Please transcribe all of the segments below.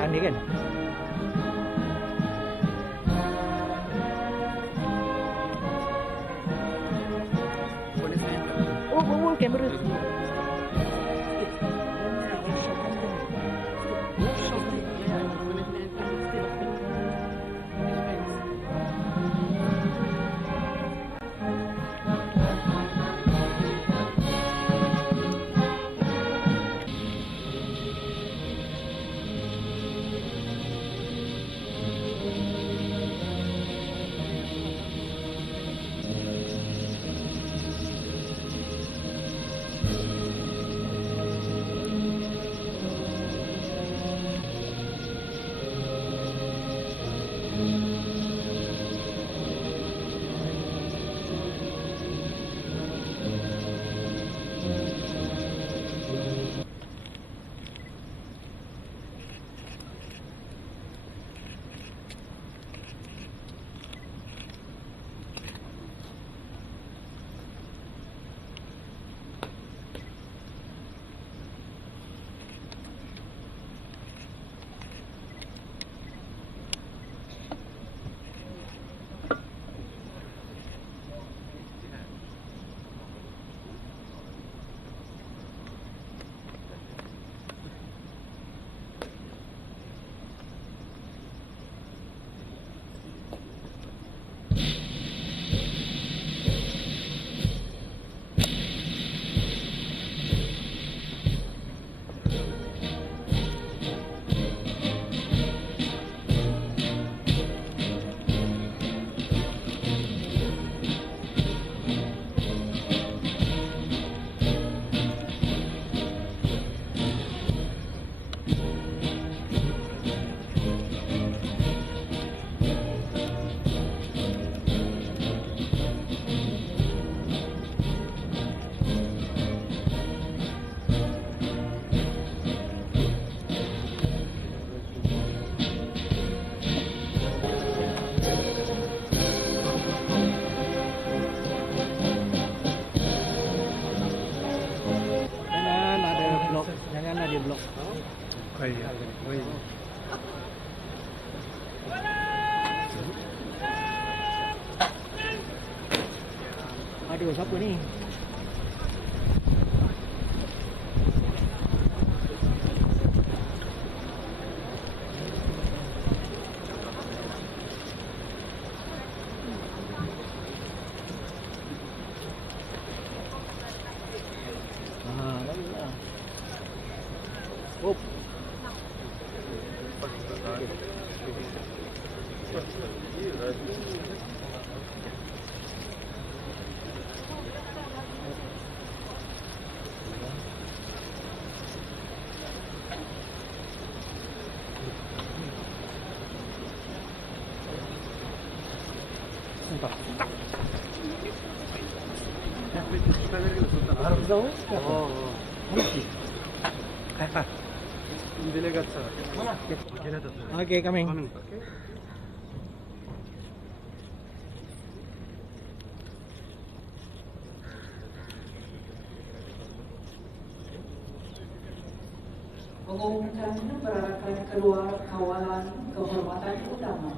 kebangsaan dia kan. Oh, kamera. Aduh, siapa ni? Baiklah. Oh. Okay, coming. Pengumumannya berarahkan keluar kawalan kehormatan utama.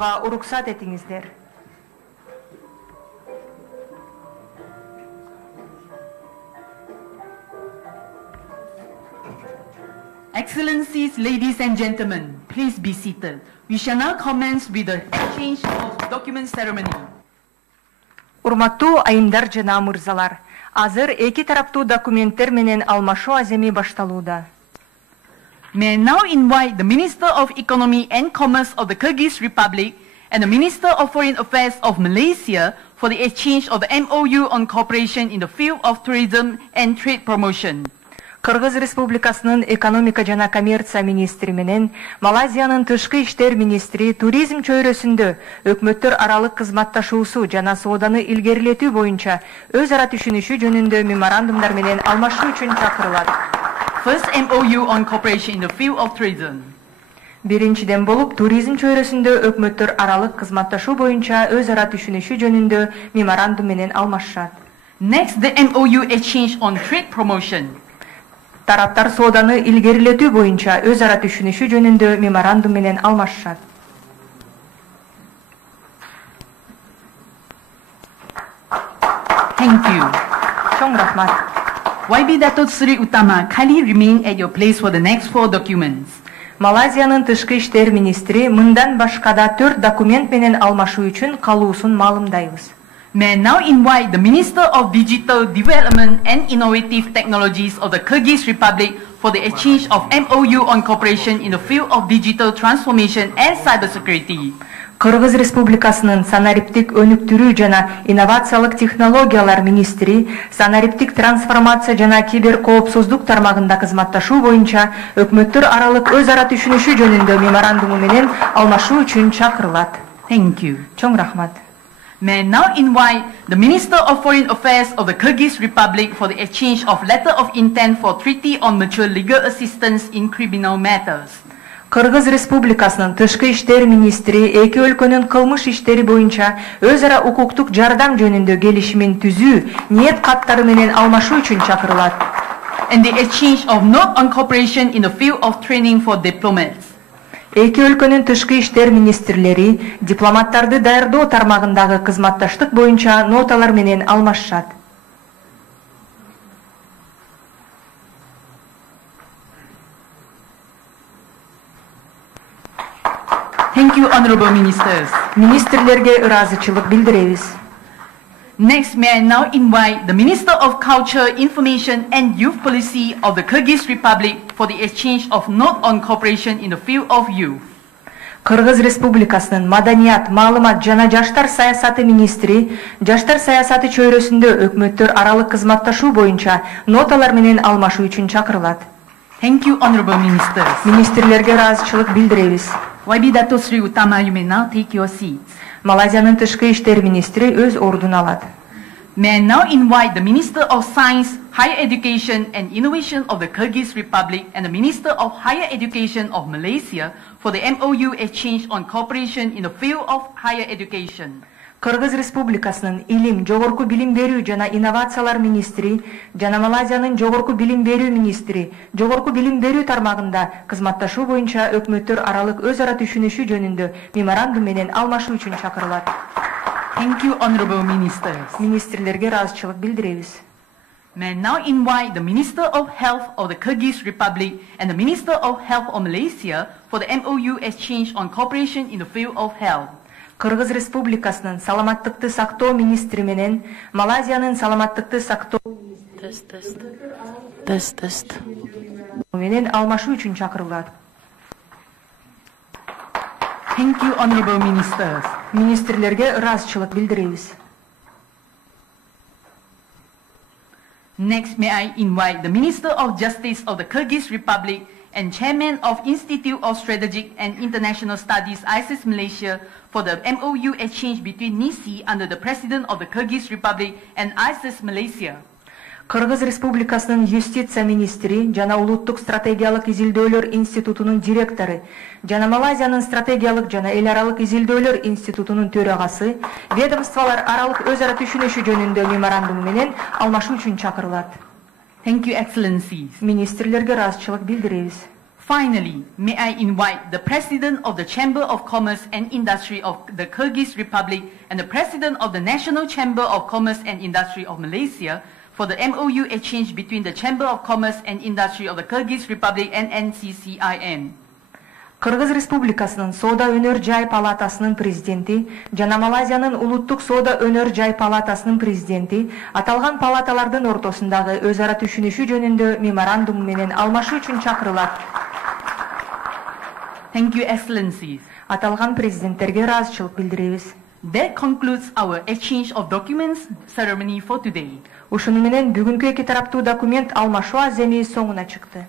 алууга уруксат этиңиздер. Excellencies, ladies and gentlemen, please be seated. We shall now commence with the exchange of document ceremony. Урматтуу айымдар жана мырзалар, азыр эки тараптуу документтер менен алмашуу аземи башталууда. May I now invite the Minister of Economy and Commerce of the Kyrgyz Republic and the Minister of Foreign Affairs of Malaysia for the exchange of the MOU on cooperation in the field of tourism and trade promotion. Кыргыз Республикасынын экономика жана коммерция министри менен Малайзиянын тышкы иштер министри туризм чөйрөсүндө өкмөттөр аралык кызматташуусу жана сооданы илгерилетүү боюнча өз ара түшүнүшүү жөнүндө меморандумдар менен алмашуу үчүн чакырылат. First, MOU on cooperation in the field of tourism. Биринчиден болуп, туризм чөйрөсүндө өкмөттөр аралык кызматташуу боюнча өз ара түшүнүшүү жөнүндө меморандум менен алмашат. Next, the MOU exchange on trade promotion. Тараптар сооданы илгерилетүү боюнча өз ара түшүнүшүү жөнүндө меморандум менен алмашат. Thank you. Чоң рахмат. YB Datuk Seri Utama, kindly remain at your place for the next 4 documents. Малайзиянын тышкы иштер министри мындан башка да 4 документ менен алмашуу үчүн калуусун маалымдайбыз. May I now invite the Minister of Digital Development and Innovative Technologies of the Kyrgyz Republic for the exchange of MOU on cooperation in the field of digital transformation and cybersecurity. Кыргыз Республикасынын санариптик өнүктүрүү жана инновациялык технологиялар министри санариптик трансформация жана киберкоопсуздук тармагында кызматташуу боюнча өкмөттөр аралык өз ара түшүнүшүү жөнүндө меморандуму менен алмашуу үчүн чакырылат. Thank you. Чоң рахмат. May I now invite the Minister of Foreign Affairs of the Kyrgyz Republic for the exchange of letter of intent for treaty on mutual legal assistance in criminal matters. Кыргыз Республикасынын тышкы иштер министри эки өлкөнүн кылмыш иштери боюнча өз ара укуктук жардам жөнүндө келишимин түзүү ниет каттары менен алмашуу үчүн чакырылат. And the exchange of note on cooperation in the field of training for diplomats. Эки өлкөнүн тышкы иштер министрлери дипломаттарды даярдоо тармагындагы кызматташтык боюнча ноталар менен алмашат. Thank you, Honorable Ministers. Министрлерге ыраазычылык билдиребиз. Next, may I now invite the Minister of Culture, Information and Youth Policy of the Kyrgyz Republic for the exchange of note on cooperation in the field of youth. Кыргыз Республикасынын маданият, маалымат жана жаштар саясаты министри жаштар саясаты чөйрөсүндө өкмөттөр аралык кызматташуу боюнча ноталар менен алмашуу үчүн чакырылат. Thank you, Honorable Ministers. Министрлерге ыраазычылык билдиребиз. YB Datuk Seri Utama, you may now take your seats. Малайзиянын тышкы иштер министри өз ордун алат. May I now invite the Minister of Science, Higher Education and Innovation of the Kyrgyz Republic and the Minister of Higher Education of Malaysia for the MOU exchange on cooperation in the field of higher education. Кыргыз Республикасынын илим, жогорку билим берүү жана инновациялар министри жана Малайзиянын жогорку билим берүү министри жогорку билим берүү тармагында кызматташуу боюнча өкмөттөр аралык өз ара түшүнүшүү жөнүндө меморандум менен алмашуу үчүн чакырылат. Thank you, Honorable Ministers. Министрлерге ыраазычылык билдиребиз. May I now invite the Minister of Health of the Kyrgyz Republic and the Minister of Health of Malaysia for the MOU exchange on cooperation in the field of health. Кыргыз Республикасынын саламаттыкты сактоо министри менен Малайзиянын саламаттыкты сактоо менен алмашуу үчүн чакырылат. Thank you, Honorable Ministers. Министрлерге ыраазычылык билдиребиз. Next, may I invite the Minister of Justice of the Kyrgyz Republic and Chairman of Institute of Strategic and International Studies, ISIS Malaysia, for the MOU exchange between NISI under the President of the Kyrgyz Republic and ISIS Malaysia. Кыргыз Республикасынын юстиция министри жана улуттук стратегиялык изилдөөлөр институтунун директору жана Малайзиянын стратегиялык жана эл аралык изилдөөлөр институтунун төрагасы ведомстволор аралык өз ара түшүнүшүү жөнүндө меморандуму менен алмашуу үчүн чакырылат. Thank you, Excellencies. Министрлерге ыраазычылык билдиребиз. Finally, may I invite the President of the Chamber of Commerce and Industry of the Kyrgyz Republic and the President of the National Chamber of Commerce and Industry of Malaysia for the MOU exchange between the Chamber of Commerce and Industry of the Kyrgyz Republic and NCCIN. Кыргыз Республикасынын Соода өнөр жай палатасынын президенти жана Малайзиянын Улуттук Соода өнөр жай палатасынын президенти аталган палаталардын ортосундагы өз ара түшүнүшү жөнүндө меморандум менен алмашуу үчүн чакырылат. Thank you, Excellencies. Аталган президенттерге ыраазычылык билдиребиз. That concludes our exchange of documents ceremony for today. Ушуну менен бүгүнкү эки тараптуу документ алмашуу аземи соңуна чыкты.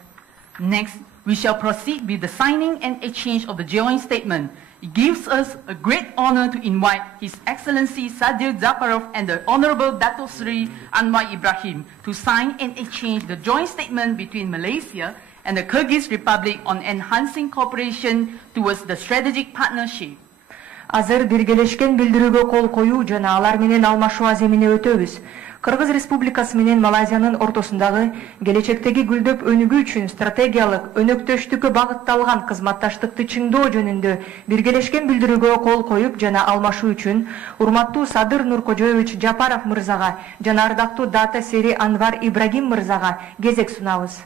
Next, we shall proceed with the signing and exchange of the joint statement. It gives us a great honor to invite His Excellency Sadyr Zhaparov and the Honorable Datuk Seri Anwar Ibrahim to sign and exchange the joint statement between Malaysia and the Kyrgyz Republic on enhancing cooperation towards the strategic partnership. Азыр биргелешкен билдирүүгө кол коюу жана алар менен алмашуу аземине өтөбүз. Кыргыз Республикасы менен Малайзиянын ортосундагы келечектеги гүлдөп өнүгүү үчүн стратегиялык өнөктөштүккө багытталган кызматташтыкты чыңдоо жөнүндө биргелешкен билдирүүгө кол коюп жана алмашуу үчүн урматтуу Саdyr Нуркожоевич Жапаров мырзага жана ардактуу Datuk Seri Anwar Ibrahim мырзага кезек сунабыз.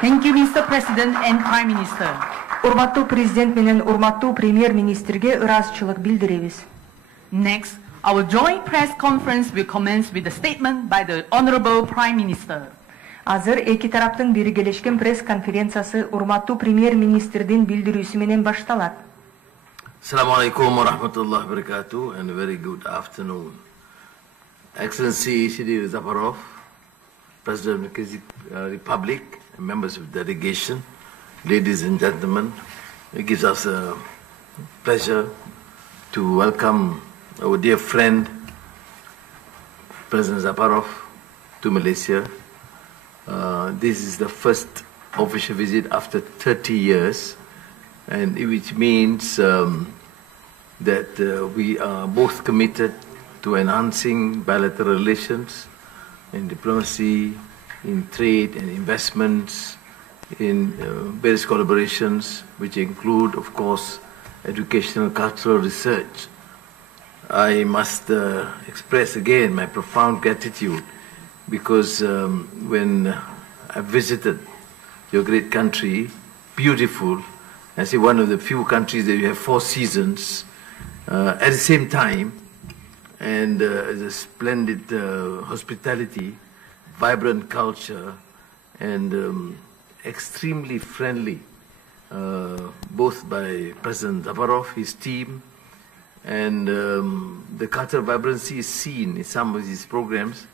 Thank you, Mr. President and Prime Minister. Урматтуу президент менен урматтуу премьер-министрге ыраазычылык билдиребиз. Next, our joint press conference will commence with a statement by the Honorable Prime Minister. Азыр эки тараптын биргелешкен пресс-конференциясы урматтуу премьер-министрдин билдирүүсү менен башталат. Assalamu alaikum wa rahmatullahi wa barakatuh, and a very good afternoon. Excellency Sadyr Zhaparov, President of the Kyrgyz Republic, and members of the delegation, ladies and gentlemen, it gives us a pleasure to welcome our dear friend, President Zhaparov, to Malaysia. This is the first official visit after 30 years, and which means that we are both committed to enhancing bilateral relations in diplomacy, in trade and investments, in various collaborations, which include, of course, educational, cultural research. I must express again my profound gratitude because when I visited your great country, beautiful, I say one of the few countries that you have 4 seasons at the same time, and a splendid hospitality, vibrant culture, and extremely friendly, both by President Zhaparov, his team, and the cultural vibrancy is seen in some of these programs.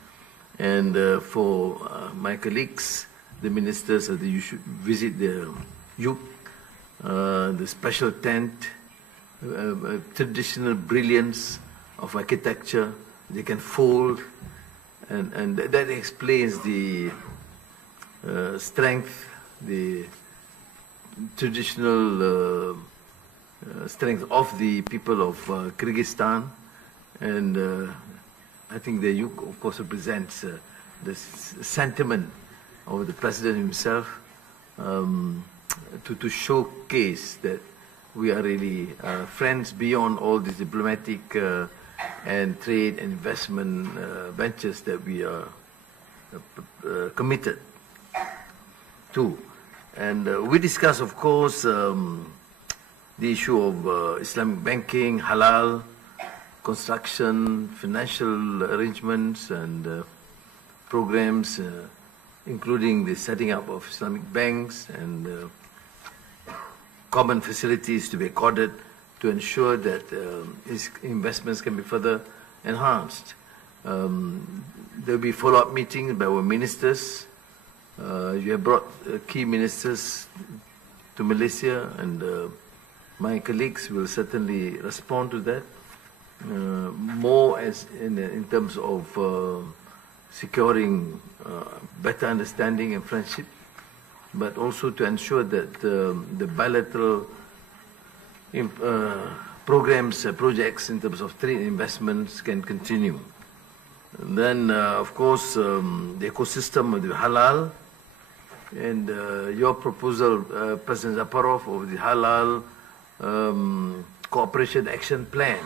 And for my colleagues, the ministers, you should visit the youth, the special tent, traditional brilliance of architecture. They can fold, and that explains the strength, the traditional strength of the people of Kyrgyzstan. And I think the youth, of course, represents the sentiment of the president himself to showcase that we are really friends beyond all these diplomatic and trade and investment ventures that we are committed to. And we discuss, of course, the issue of Islamic banking, halal, construction, financial arrangements and programs, including the setting up of Islamic banks and common facilities to be accorded to ensure that investments can be further enhanced. There will be follow-up meetings by our ministers. You have brought key ministers to Malaysia, and my colleagues will certainly respond to that. More as in terms of securing better understanding and friendship, but also to ensure that the bilateral programs, projects in terms of trade investments can continue. And then, of course, the ecosystem of the halal, and your proposal, President Zhaparov, of the halal cooperation action plan.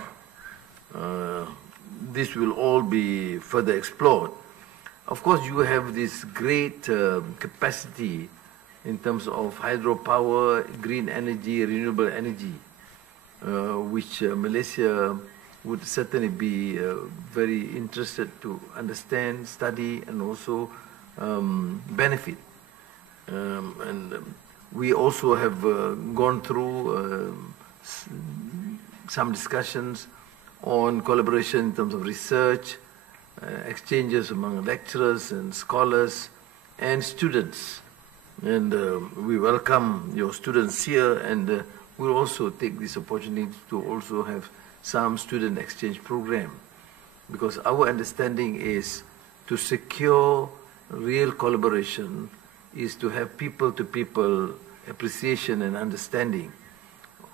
This will all be further explored. Of course, you have this great capacity in terms of hydropower, green energy, renewable energy, which Malaysia would certainly be very interested to understand, study, and also benefit. We also have gone through some discussions on collaboration in terms of research, exchanges among lecturers and scholars and students. And we welcome your students here, and we'll also take this opportunity to also have some student exchange program, because our understanding is to secure real collaboration is to have people-to-people appreciation and understanding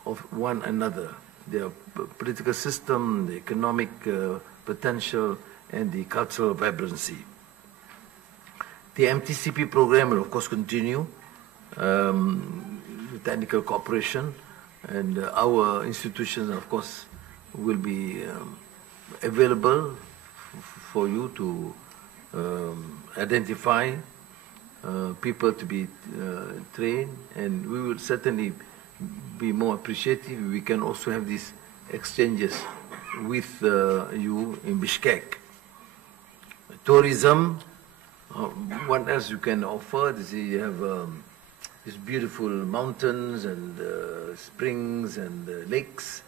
of one another, their political system, the economic potential, and the cultural vibrancy. The MTCP program will of course continue, technical cooperation, and our institutions of course will be available for you to identify people to be trained, and we will certainly be more appreciative. We can also have these exchanges with you in Bishkek. Tourism, what else you can offer? You have these beautiful mountains and springs and lakes.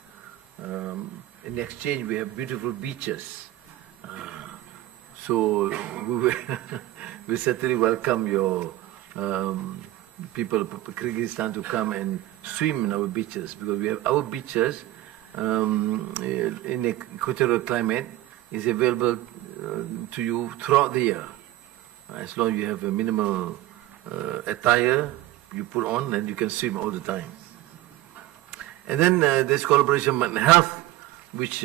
In exchange, we have beautiful beaches. So we certainly welcome your people of Kyrgyzstan to come and swim in our beaches, because we have our beaches in the equatorial climate is available to you throughout the year. As long as you have a minimal attire you put on, and you can swim all the time. And then there's collaboration on health, which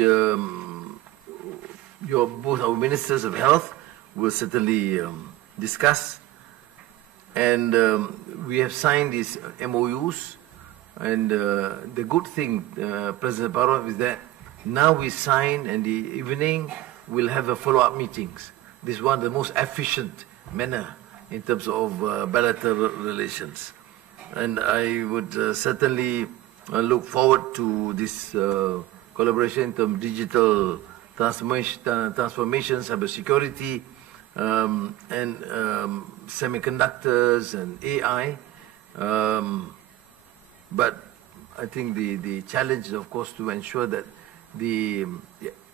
both our ministers of health will certainly discuss. And we have signed these MOUs. And the good thing, President Zhaparov, is that now we sign, and the evening we'll have a follow-up meetings. This is one of the most efficient manner in terms of bilateral relations. And I would certainly look forward to this collaboration in terms of digital transformation, cybersecurity, and semiconductors and AI. But I think the challenge is, of course, to ensure that the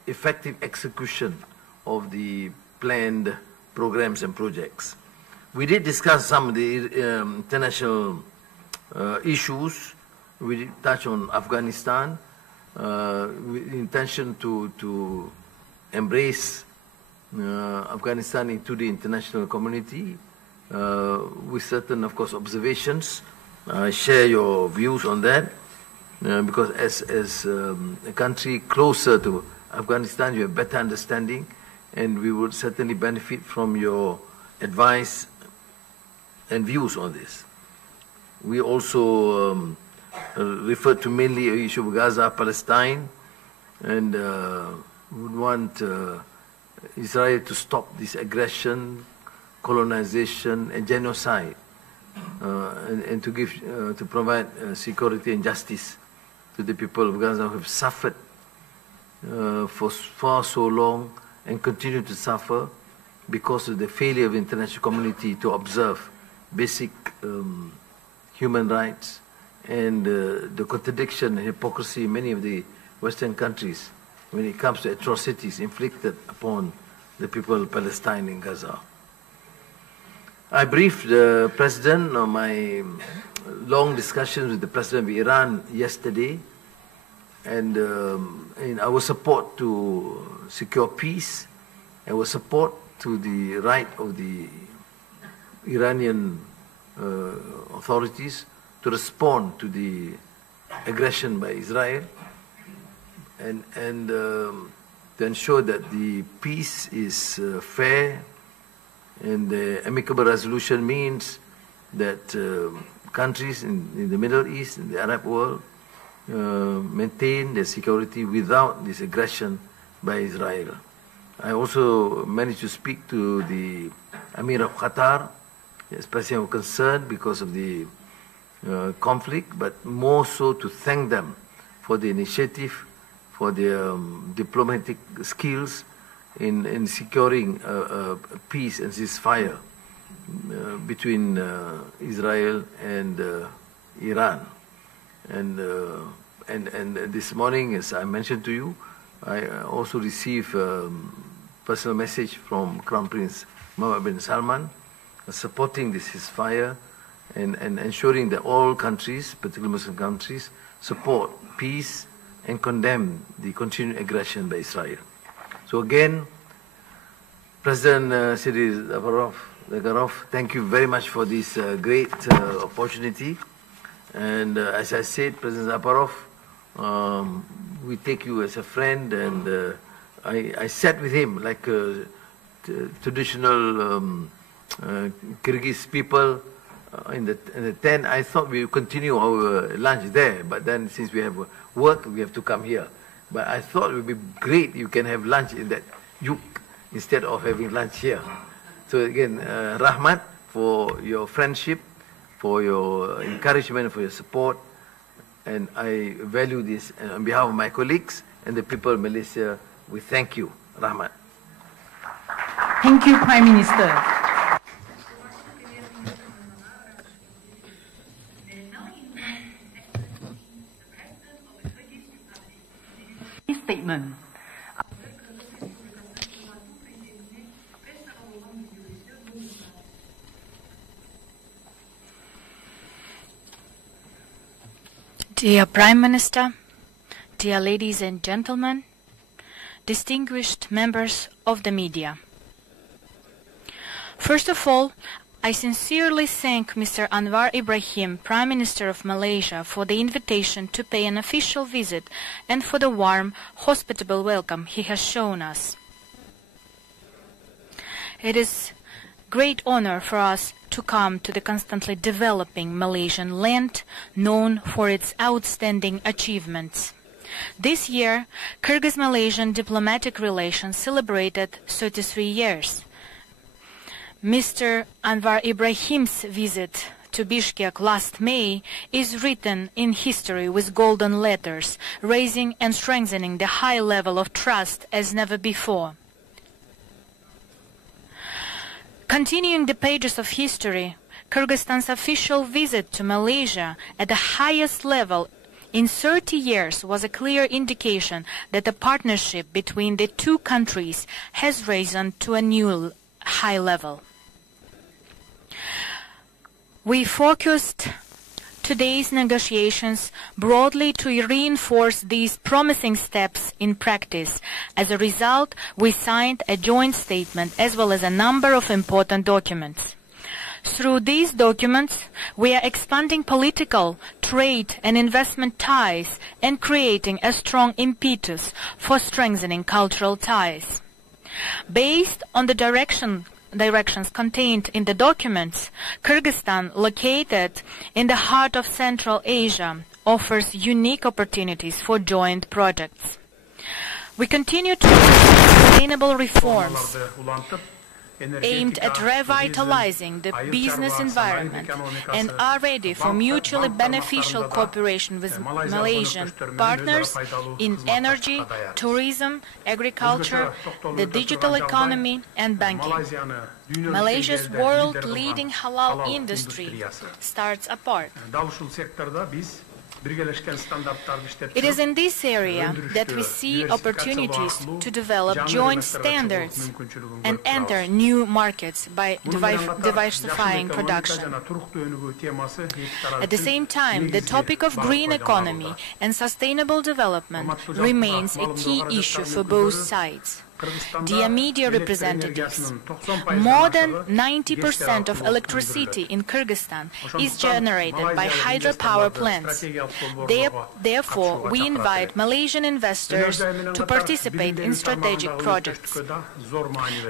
effective execution of the planned programs and projects. We did discuss some of the international issues. We did touch on Afghanistan, with the intention to embrace Afghanistan into the international community with certain, of course, observations. Share your views on that, because as a country closer to Afghanistan, you have better understanding, and we would certainly benefit from your advice and views on this. We also refer to mainly the issue of Gaza, Palestine, and would want Israel to stop this aggression, colonization, and genocide, and to provide security and justice to the people of Gaza who have suffered for far so long and continue to suffer because of the failure of the international community to observe basic human rights, and the contradiction and hypocrisy in many of the Western countries when it comes to atrocities inflicted upon the people of Palestine and Gaza. I briefed the President on my long discussions with the President of Iran yesterday, and in our support to secure peace, our support to the right of the Iranian authorities to respond to the aggression by Israel, and to ensure that the peace is fair, and the amicable resolution means that countries in the Middle East, in the Arab world, maintain their security without this aggression by Israel. I also managed to speak to the Emir of Qatar, expressing our concern because of the conflict, but more so to thank them for the initiative, for their diplomatic skills in securing peace and ceasefire between Israel and Iran. And this morning, as I mentioned to you, I also received a personal message from Crown Prince Mohammed bin Salman supporting this ceasefire and ensuring that all countries, particularly Muslim countries, support peace and condemn the continued aggression by Israel. So again, President Sadyr Zhaparov, thank you very much for this great opportunity. And as I said, President Zhaparov, we take you as a friend, and I sat with him like traditional Kyrgyz people in the tent. I thought we would continue our lunch there, but then since we have work, we have to come here. But I thought it would be great you can have lunch in that yuk instead of having lunch here. So again, Rahmat, for your friendship, for your encouragement, for your support, and I value this. And on behalf of my colleagues and the people of Malaysia, we thank you, Rahmat. Thank you, Prime Minister. Statement. Dear Prime Minister, dear ladies and gentlemen, distinguished members of the media. First of all, I sincerely thank Mr. Anwar Ibrahim, Prime Minister of Malaysia, for the invitation to pay an official visit and for the warm, hospitable welcome he has shown us. It is great honor for us to come to the constantly developing Malaysian land, known for its outstanding achievements. This year, Kyrgyz-Malaysian diplomatic relations celebrated 33 years. Mr. Anwar Ibrahim's visit to Bishkek last May is written in history with golden letters, raising and strengthening the high level of trust as never before. Continuing the pages of history, Kyrgyzstan's official visit to Malaysia at the highest level in 30 years was a clear indication that the partnership between the two countries has risen to a new high level. We focused today's negotiations broadly to reinforce these promising steps in practice. As a result, we signed a joint statement as well as a number of important documents. Through these documents, we are expanding political, trade and investment ties and creating a strong impetus for strengthening cultural ties. Based on the directions contained in the documents, Kyrgyzstan, located in the heart of Central Asia, offers unique opportunities for joint projects. We continue to make sustainable reforms aimed at revitalizing the business environment and are ready for mutually beneficial cooperation with Malaysian partners in energy, tourism, agriculture, the digital economy and banking. Malaysia's world-leading halal industry starts apart. It is in this area that we see opportunities to develop joint standards and enter new markets by diversifying production. At the same time, the topic of green economy and sustainable development remains a key issue for both sides. Dear media representatives, more than 90% of electricity in Kyrgyzstan is generated by hydropower plants. Therefore, we invite Malaysian investors to participate in strategic projects.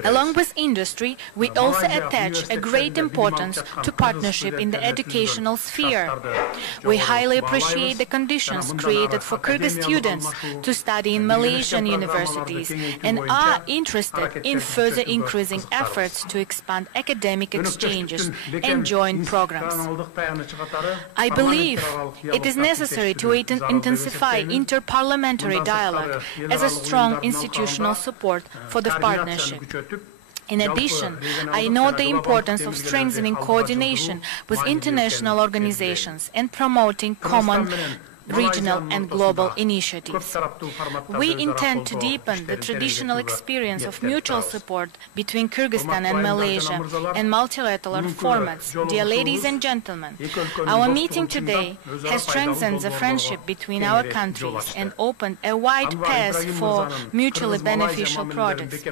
Along with industry, we also attach a great importance to partnership in the educational sphere. We highly appreciate the conditions created for Kyrgyz students to study in Malaysian universities and are interested in further increasing efforts to expand academic exchanges and joint programs. I believe it is necessary to intensify interparliamentary dialogue as a strong institutional support for the partnership. In addition, I note the importance of strengthening coordination with international organizations and promoting common regional and global initiatives. We intend to deepen the traditional experience of mutual support between Kyrgyzstan and Malaysia in multilateral formats. Dear ladies and gentlemen, our meeting today has strengthened the friendship between our countries and opened a wide path for mutually beneficial projects.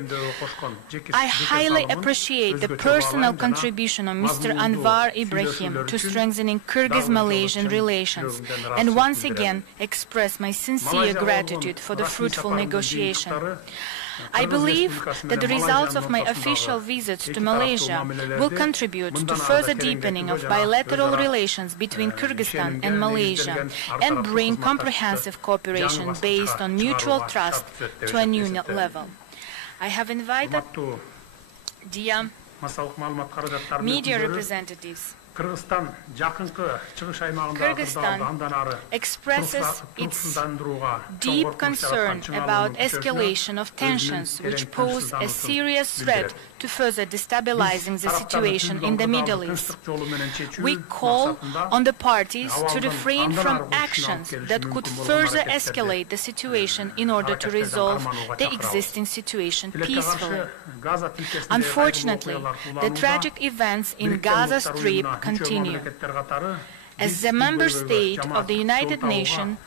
I highly appreciate the personal contribution of Mr. Anwar Ibrahim to strengthening Kyrgyz-Malaysian relations, and once again express my sincere gratitude for the fruitful negotiation. I believe that the results of my official visits to Malaysia will contribute to further deepening of bilateral relations between Kyrgyzstan and Malaysia and bring comprehensive cooperation based on mutual trust to a new level. I have invited dear media representatives. Kyrgyzstan expresses its deep concern about escalation of tensions which pose a serious threat to further destabilizing the situation in the Middle East. We call on the parties to refrain from actions that could further escalate the situation in order to resolve the existing situation peacefully. Unfortunately, the tragic events in Gaza Strip continue. As the member state of the United Nations,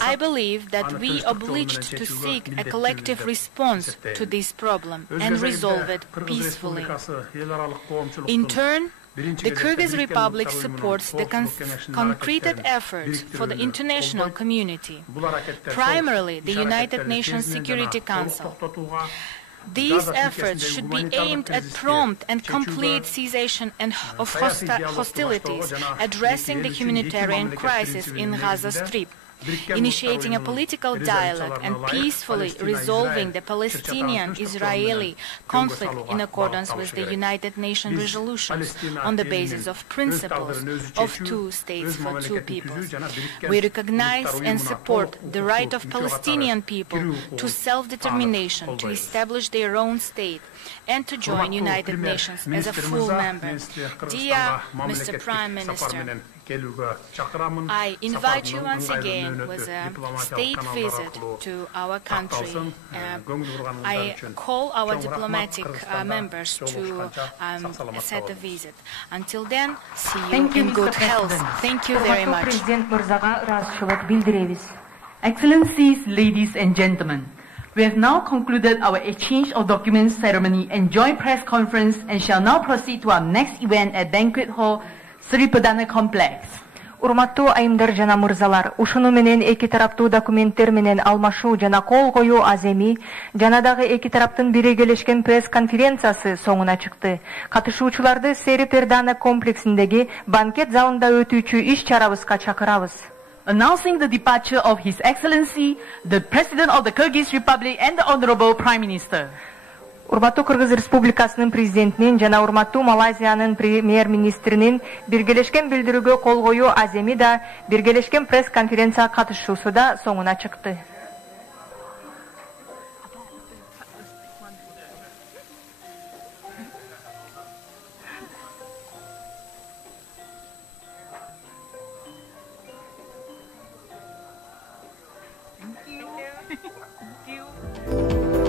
I believe that we are obliged to seek a collective response to this problem and resolve it peacefully. In turn, the Kyrgyz Republic supports the concreted efforts for the international community, primarily the United Nations Security Council. These efforts should be aimed at prompt and complete cessation of hostilities, addressing the humanitarian crisis in Gaza Strip, initiating a political dialogue and peacefully resolving the Palestinian-Israeli conflict in accordance with the United Nations resolutions on the basis of principles of 2 states for 2 peoples. We recognize and support the right of Palestinian people to self-determination, to establish their own state, and to join United Nations as a full member. Dear Mr. Prime Minister, I invite you once again with a state visit to our country. I call our diplomatic members to set a visit. Until then, see you in good health. Thank you very much. Excellencies, ladies and gentlemen, we have now concluded our exchange of documents ceremony and joint press conference and shall now proceed to our next event at Banquet Hall, Sri Perdana Complex. Урматтуу айымдар жана мырзалар, ушуну менен эки тараптуу документтер менен алмашуу жана кол коюу аземи жана дагы эки тараптын бирегелешкен пресс-конференциясы соңуна чыкты. Катышуучуларды Сри Пердана комплексиндеги банкет залында өтүүчү иш-чарабызга чакырабыз. Announcing the departure of His Excellency, the President of the Kyrgyz Republic and the Honorable Prime Minister. Урматтуу Кыргыз Республикасынын президентинин жана урматтуу Малайзиянын премьер-министринин биргелешкен билдирүүгө кол коюу аземи да биргелешкен пресс-конференция катышуусу да соңуна чыкты. Thank you. Thank you.